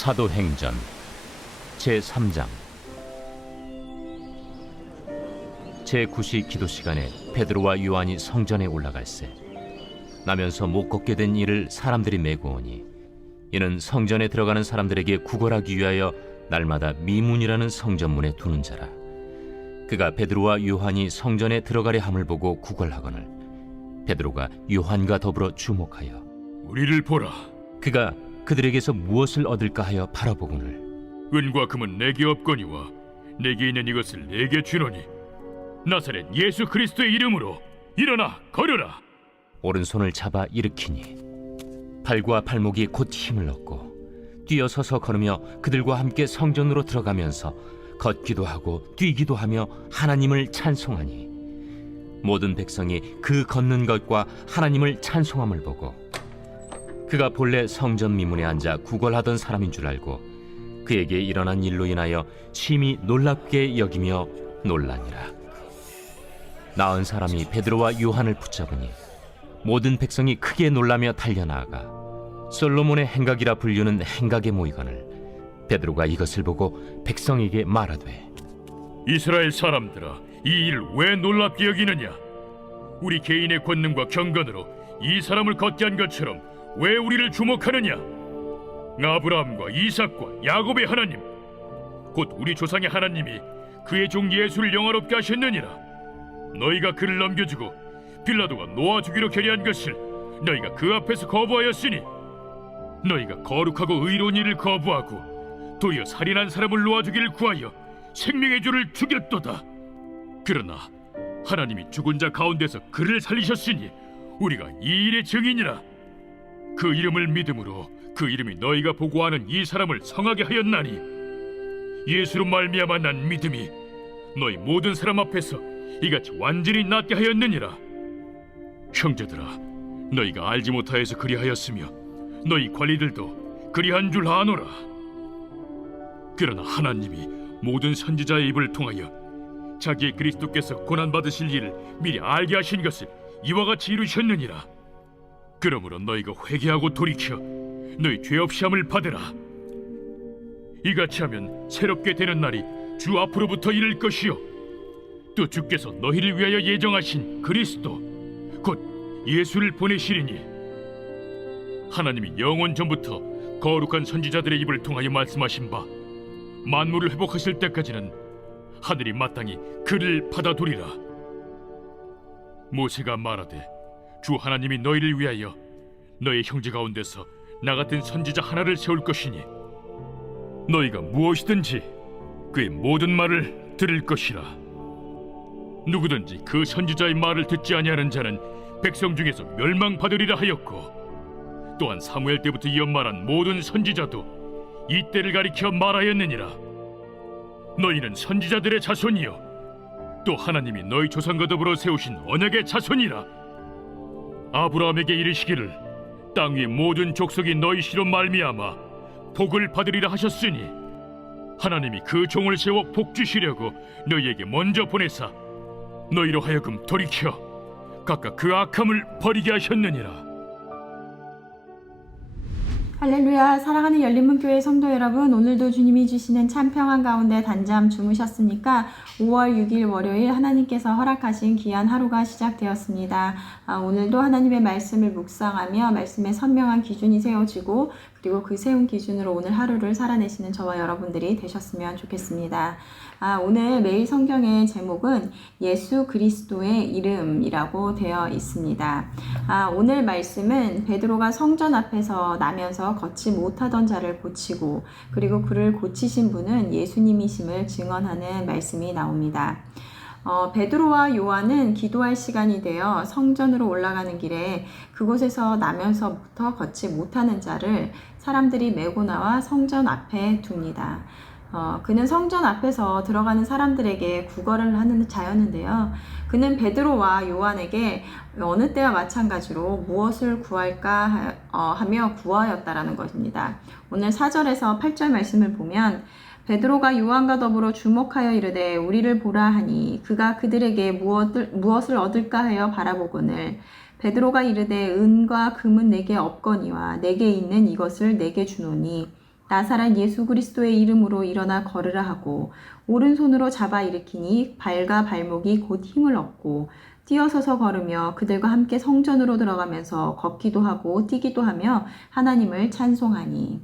사도행전 제3장 제9시 기도 시간에 베드로와 요한이 성전에 올라갈새 나면서 못 걷게 된 이를 사람들이 메고 오니 이는 성전에 들어가는 사람들에게 구걸하기 위하여 날마다 미문이라는 성전문에 두는 자라. 그가 베드로와 요한이 성전에 들어가려 함을 보고 구걸하거늘 베드로가 요한과 더불어 주목하여 우리를 보라. 그가 그들에게서 무엇을 얻을까 하여 바라보거늘 은과 금은 내게 없거니와 내게 있는 이것을 내게 주노니 나사렛 예수 그리스도의 이름으로 일어나 걸으라. 오른손을 잡아 일으키니 발과 발목이 곧 힘을 얻고 뛰어서서 걸으며 그들과 함께 성전으로 들어가면서 걷기도 하고 뛰기도 하며 하나님을 찬송하니 모든 백성이 그 걷는 것과 하나님을 찬송함을 보고 그가 본래 성전 미문에 앉아 구걸하던 사람인 줄 알고 그에게 일어난 일로 인하여 심히 놀랍게 여기며 놀라니라. 나은 사람이 베드로와 요한을 붙잡으니 모든 백성이 크게 놀라며 달려나아가 솔로몬의 행각이라 불리는 행각에 모이거늘 베드로가 이것을 보고 백성에게 말하되 이스라엘 사람들아, 이 일을 왜 놀랍게 여기느냐? 우리 개인의 권능과 경건으로 이 사람을 걷게 한 것처럼 왜 우리를 주목하느냐? 아브라함과 이삭과 야곱의 하나님, 곧 우리 조상의 하나님이 그의 종 예수를 영화롭게 하셨느니라. 너희가 그를 넘겨주고 빌라도가 놓아주기로 결의한 것을 너희가 그 앞에서 거부하였으니 너희가 거룩하고 의로운 일을 거부하고 도리어 살인한 사람을 놓아주기를 구하여 생명의 주를 죽였도다. 그러나 하나님이 죽은 자 가운데서 그를 살리셨으니 우리가 이 일의 증인이라. 그 이름을 믿음으로 그 이름이 너희가 보고하는 이 사람을 성하게 하였나니 예수로 말미암아 난 믿음이 너희 모든 사람 앞에서 이같이 완전히 낫게 하였느니라. 형제들아, 너희가 알지 못하여서 그리하였으며 너희 관리들도 그리한 줄 아노라. 그러나 하나님이 모든 선지자의 입을 통하여 자기의 그리스도께서 고난받으실 일을 미리 알게 하신 것을 이와 같이 이루셨느니라. 그러므로 너희가 회개하고 돌이켜 너희 죄 없이 함을 받으라. 이같이 하면 새롭게 되는 날이 주 앞으로부터 이를 것이요 또 주께서 너희를 위하여 예정하신 그리스도 곧 예수를 보내시리니 하나님이 영원 전부터 거룩한 선지자들의 입을 통하여 말씀하신 바 만물을 회복하실 때까지는 하늘이 마땅히 그를 받아두리라. 모세가 말하되 주 하나님이 너희를 위하여 너희 형제 가운데서 나 같은 선지자 하나를 세울 것이니 너희가 무엇이든지 그의 모든 말을 들을 것이라. 누구든지 그 선지자의 말을 듣지 아니하는 자는 백성 중에서 멸망받으리라 하였고 또한 사무엘 때부터 이어 말한 모든 선지자도 이 때를 가리켜 말하였느니라. 너희는 선지자들의 자손이요 또 하나님이 너희 조상과 더불어 세우신 언약의 자손이라. 아브라함에게 이르시기를 땅 위의 모든 족속이 너희 씨로 말미암아 복을 받으리라 하셨으니 하나님이 그 종을 세워 복 주시려고 너희에게 먼저 보내사 너희로 하여금 돌이켜 각각 그 악함을 버리게 하셨느니라. 할렐루야. 사랑하는 열린문교회 성도 여러분, 오늘도 주님이 주시는 참 평안 가운데 단잠 주무셨습니까? 5월 6일 월요일 하나님께서 허락하신 귀한 하루가 시작되었습니다. 오늘도 하나님의 말씀을 묵상하며 말씀의 선명한 기준이 세워지고 그리고 그 세운 기준으로 오늘 하루를 살아내시는 저와 여러분들이 되셨으면 좋겠습니다. 오늘 매일 성경의 제목은 예수 그리스도의 이름이라고 되어 있습니다. 오늘 말씀은 베드로가 성전 앞에서 나면서 걷지 못하던 자를 고치고 그리고 그를 고치신 분은 예수님이심을 증언하는 말씀이 나옵니다. 베드로와 요한은 기도할 시간이 되어 성전으로 올라가는 길에 그곳에서 나면서부터 걷지 못하는 자를 사람들이 메고 나와 성전 앞에 둡니다. 그는 성전 앞에서 들어가는 사람들에게 구걸을 하는 자였는데요. 그는 베드로와 요한에게 어느 때와 마찬가지로 무엇을 구할까 하며 구하였다라는 것입니다. 오늘 4절에서 8절 말씀을 보면 베드로가 요한과 더불어 주목하여 이르되 우리를 보라 하니 그가 그들에게 무엇을 얻을까 하여 바라보거늘 베드로가 이르되 은과 금은 내게 없거니와 내게 있는 이것을 내게 주노니 나사렛 예수 그리스도의 이름으로 일어나 걸으라 하고 오른손으로 잡아 일으키니 발과 발목이 곧 힘을 얻고 뛰어서서 걸으며 그들과 함께 성전으로 들어가면서 걷기도 하고 뛰기도 하며 하나님을 찬송하니.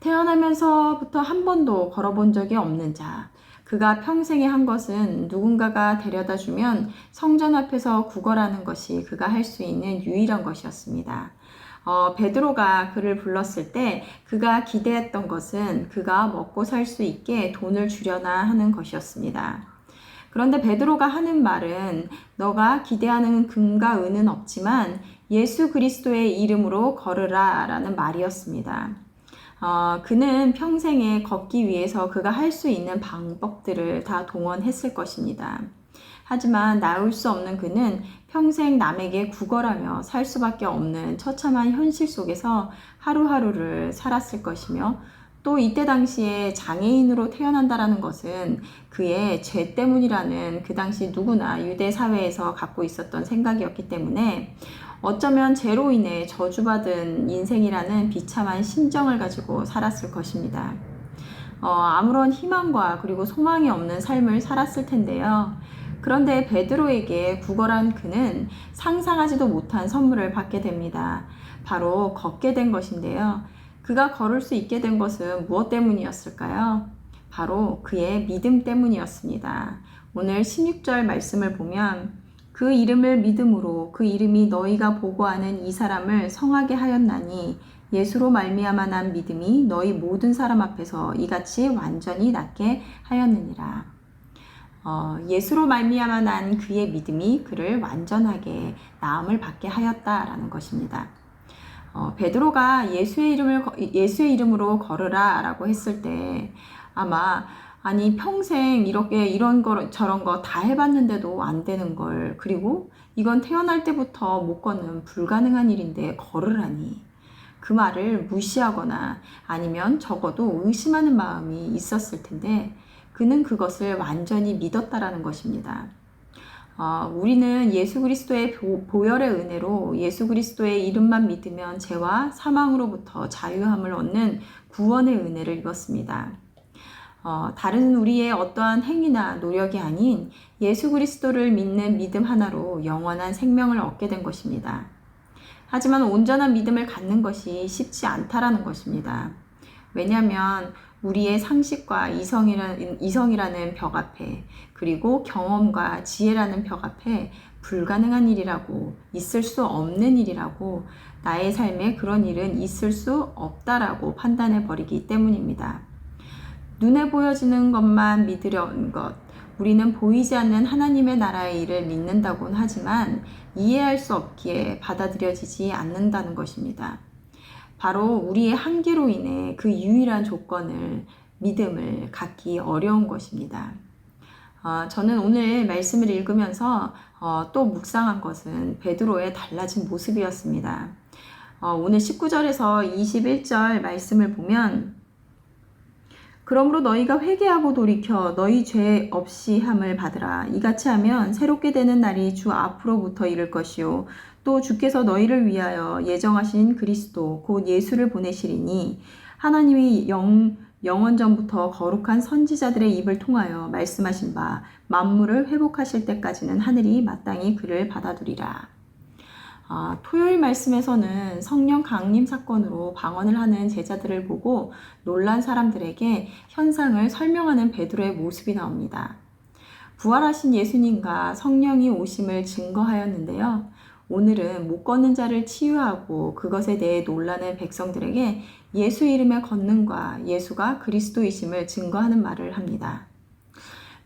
태어나면서부터 한 번도 걸어본 적이 없는 자, 그가 평생에 한 것은 누군가가 데려다 주면 성전 앞에서 구걸하는 것이 그가 할 수 있는 유일한 것이었습니다. 베드로가 그를 불렀을 때 그가 기대했던 것은 그가 먹고 살 수 있게 돈을 주려나 하는 것이었습니다. 그런데 베드로가 하는 말은 너가 기대하는 금과 은은 없지만 예수 그리스도의 이름으로 걸으라 라는 말이었습니다. 그는 평생에 걷기 위해서 그가 할 수 있는 방법들을 다 동원했을 것입니다. 하지만 나올 수 없는 그는 평생 남에게 구걸하며 살 수밖에 없는 처참한 현실 속에서 하루하루를 살았을 것이며 또 이때 당시에 장애인으로 태어난다라는 것은 그의 죄 때문이라는 그 당시 누구나 유대 사회에서 갖고 있었던 생각이었기 때문에 어쩌면 죄로 인해 저주받은 인생이라는 비참한 심정을 가지고 살았을 것입니다. 아무런 희망과 그리고 소망이 없는 삶을 살았을 텐데요. 그런데 베드로에게 구걸한 그는 상상하지도 못한 선물을 받게 됩니다. 바로 걷게 된 것인데요. 그가 걸을 수 있게 된 것은 무엇 때문이었을까요? 바로 그의 믿음 때문이었습니다. 오늘 16절 말씀을 보면 그 이름을 믿음으로 그 이름이 너희가 보고하는 이 사람을 성하게 하였나니 예수로 말미암아 난 믿음이 너희 모든 사람 앞에서 이같이 완전히 낫게 하였느니라. 예수로 말미암아 난 그의 믿음이 그를 완전하게 나음을 받게 하였다라는 것입니다. 베드로가 예수의 이름으로 걸으라 라고 했을 때 아마 아니 평생 이렇게 이런 거 저런 거 다 해봤는데도 안 되는 걸, 그리고 이건 태어날 때부터 못 걷는 불가능한 일인데 걸으라니, 그 말을 무시하거나 아니면 적어도 의심하는 마음이 있었을 텐데 그는 그것을 완전히 믿었다라는 것입니다. 우리는 예수 그리스도의 보혈의 은혜로 예수 그리스도의 이름만 믿으면 죄와 사망으로부터 자유함을 얻는 구원의 은혜를 입었습니다. 다른 우리의 어떠한 행위나 노력이 아닌 예수 그리스도를 믿는 믿음 하나로 영원한 생명을 얻게 된 것입니다. 하지만 온전한 믿음을 갖는 것이 쉽지 않다라는 것입니다. 왜냐하면 우리의 상식과 이성이라는 벽 앞에, 그리고 경험과 지혜라는 벽 앞에 불가능한 일이라고, 있을 수 없는 일이라고, 나의 삶에 그런 일은 있을 수 없다라고 판단해 버리기 때문입니다. 눈에 보여지는 것만 믿으려는 것, 우리는 보이지 않는 하나님의 나라의 일을 믿는다고는 하지만 이해할 수 없기에 받아들여지지 않는다는 것입니다. 바로 우리의 한계로 인해 그 유일한 조건을, 믿음을 갖기 어려운 것입니다. 저는 오늘 말씀을 읽으면서 또 묵상한 것은 베드로의 달라진 모습이었습니다. 오늘 19절에서 21절 말씀을 보면 그러므로 너희가 회개하고 돌이켜 너희 죄 없이 함을 받으라. 이같이 하면 새롭게 되는 날이 주 앞으로부터 이를 것이요 또 주께서 너희를 위하여 예정하신 그리스도 곧 예수를 보내시리니 하나님이 영원전부터 거룩한 선지자들의 입을 통하여 말씀하신 바 만물을 회복하실 때까지는 하늘이 마땅히 그를 받아두리라. 토요일 말씀에서는 성령 강림 사건으로 방언을 하는 제자들을 보고 놀란 사람들에게 현상을 설명하는 베드로의 모습이 나옵니다. 부활하신 예수님과 성령이 오심을 증거하였는데요. 오늘은 못 걷는 자를 치유하고 그것에 대해 놀라는 백성들에게 예수 이름의 권능과 예수가 그리스도이심을 증거하는 말을 합니다.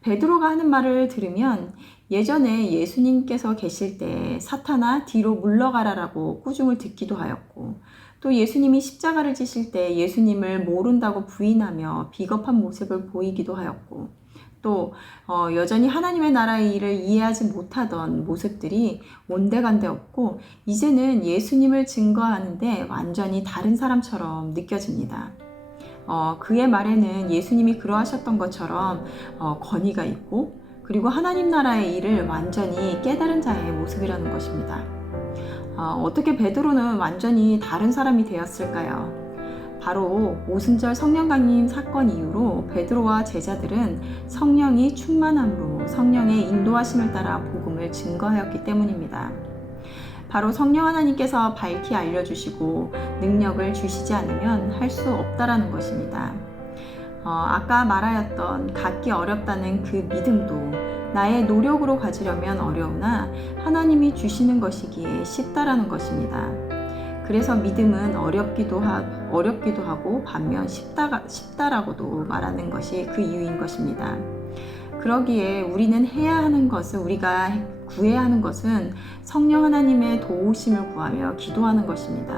베드로가 하는 말을 들으면 예전에 예수님께서 계실 때 사탄아 뒤로 물러가라라고 꾸중을 듣기도 하였고, 또 예수님이 십자가를 지실 때 예수님을 모른다고 부인하며 비겁한 모습을 보이기도 하였고, 또 여전히 하나님의 나라의 일을 이해하지 못하던 모습들이 온데간데 없고 이제는 예수님을 증거하는데 완전히 다른 사람처럼 느껴집니다. 그의 말에는 예수님이 그러하셨던 것처럼 권위가 있고, 그리고 하나님 나라의 일을 완전히 깨달은 자의 모습이라는 것입니다. 어떻게 베드로는 완전히 다른 사람이 되었을까요? 바로 오순절 성령 강림 사건 이후로 베드로와 제자들은 성령이 충만함으로 성령의 인도하심을 따라 복음을 증거하였기 때문입니다. 바로 성령 하나님께서 밝히 알려주시고 능력을 주시지 않으면 할 수 없다라는 것입니다. 아까 말하였던 갖기 어렵다는 그 믿음도 나의 노력으로 가지려면 어려우나 하나님이 주시는 것이기에 쉽다라는 것입니다. 그래서 믿음은 어렵기도 하고 반면 쉽다라고도 말하는 것이 그 이유인 것입니다. 그러기에 우리는 해야 하는 것은, 우리가 구해야 하는 것은 성령 하나님의 도우심을 구하며 기도하는 것입니다.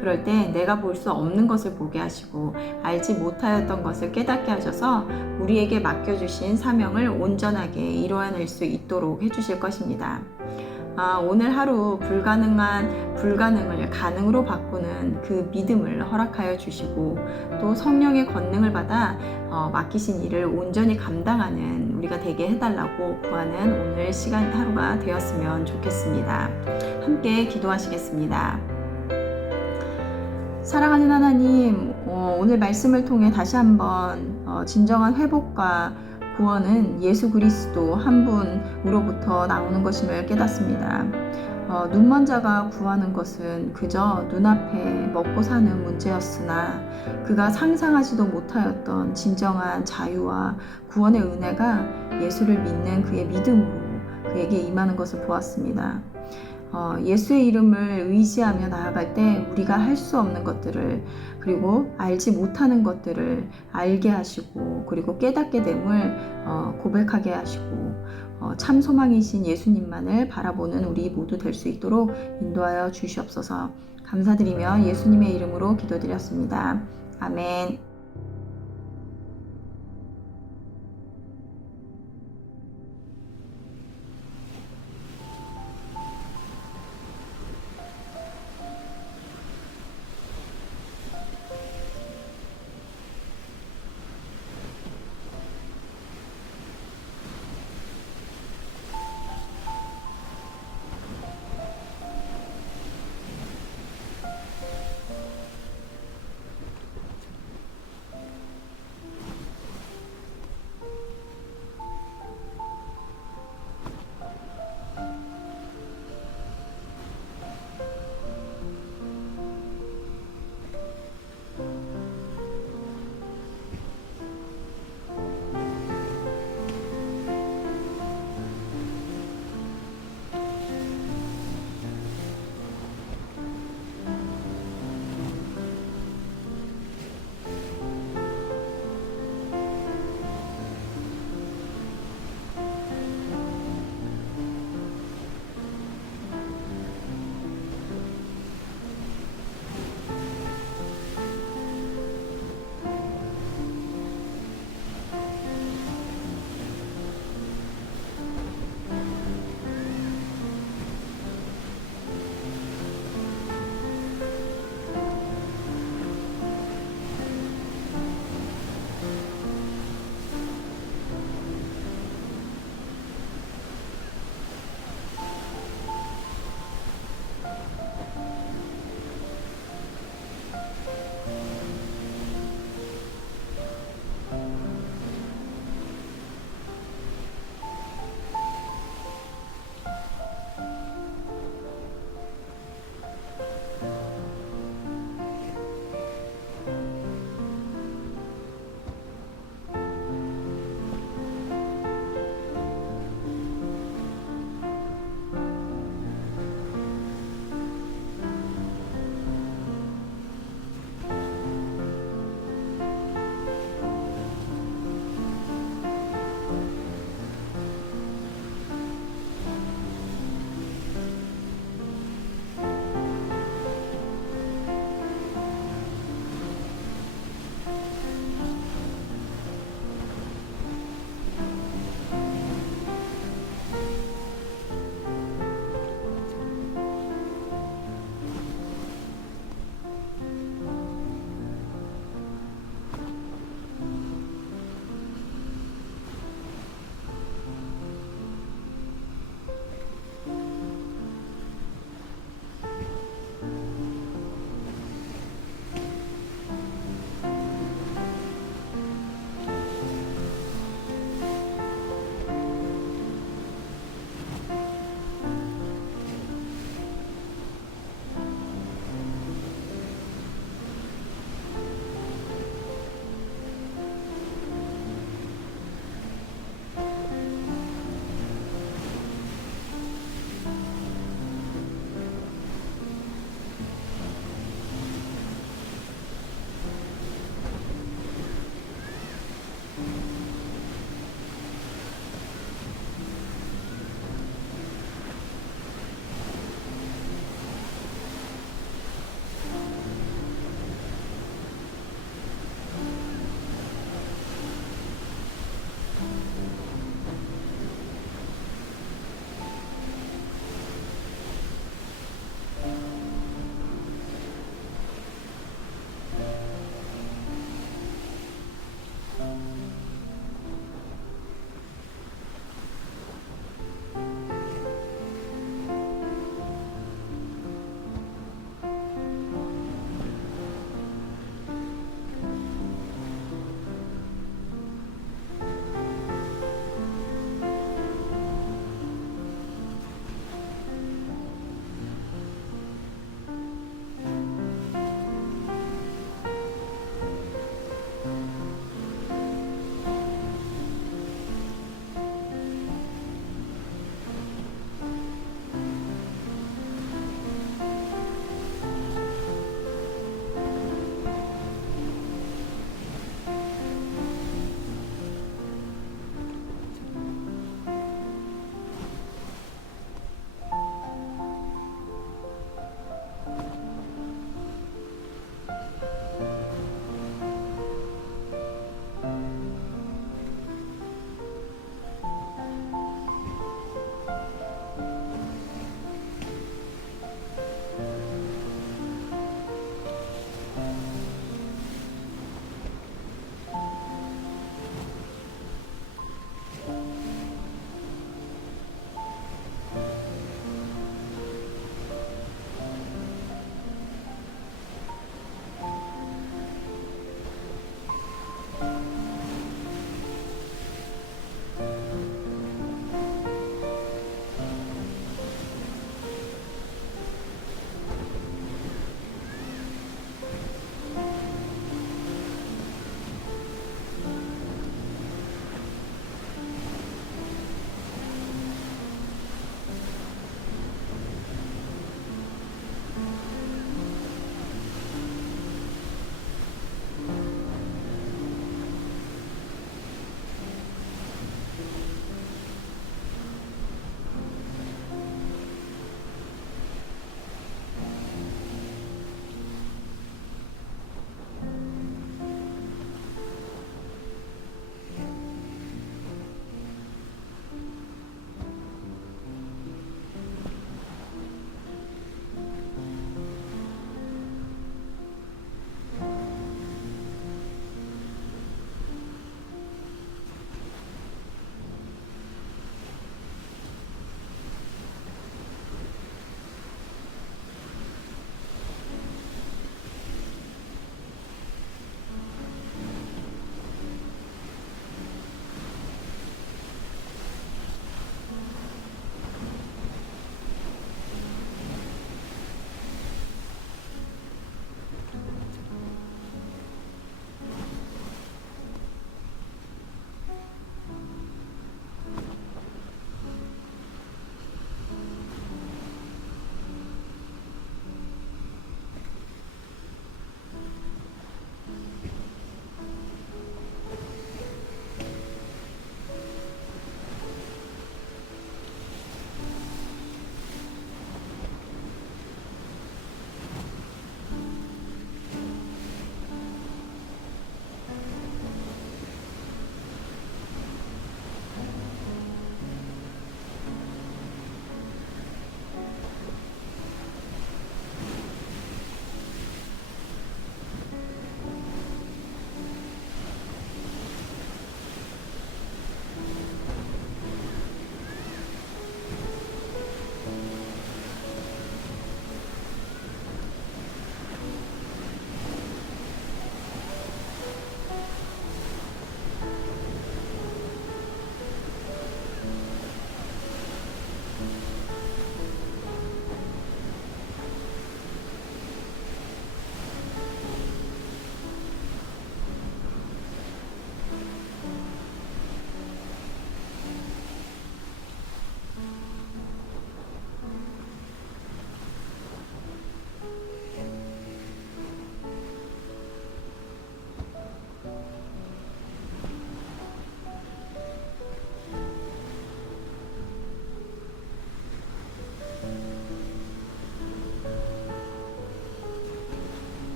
그럴 때 내가 볼 수 없는 것을 보게 하시고 알지 못하였던 것을 깨닫게 하셔서 우리에게 맡겨주신 사명을 온전하게 이루어낼 수 있도록 해주실 것입니다. 오늘 하루 불가능을 가능으로 바꾸는 그 믿음을 허락하여 주시고 또 성령의 권능을 받아 맡기신 일을 온전히 감당하는 우리가 되게 해달라고 구하는 오늘 시간 하루가 되었으면 좋겠습니다. 함께 기도하시겠습니다. 사랑하는 하나님, 오늘 말씀을 통해 다시 한번 진정한 회복과 구원은 예수 그리스도 한 분으로부터 나오는 것임을 깨닫습니다. 눈먼 자가 구하는 것은 그저 눈앞에 먹고 사는 문제였으나 그가 상상하지도 못하였던 진정한 자유와 구원의 은혜가 예수를 믿는 그의 믿음으로 그에게 임하는 것을 보았습니다. 예수의 이름을 의지하며 나아갈 때 우리가 할 수 없는 것들을 그리고 알지 못하는 것들을 알게 하시고 그리고 깨닫게 됨을 고백하게 하시고 참 소망이신 예수님만을 바라보는 우리 모두 될 수 있도록 인도하여 주시옵소서. 감사드리며 예수님의 이름으로 기도드렸습니다. 아멘.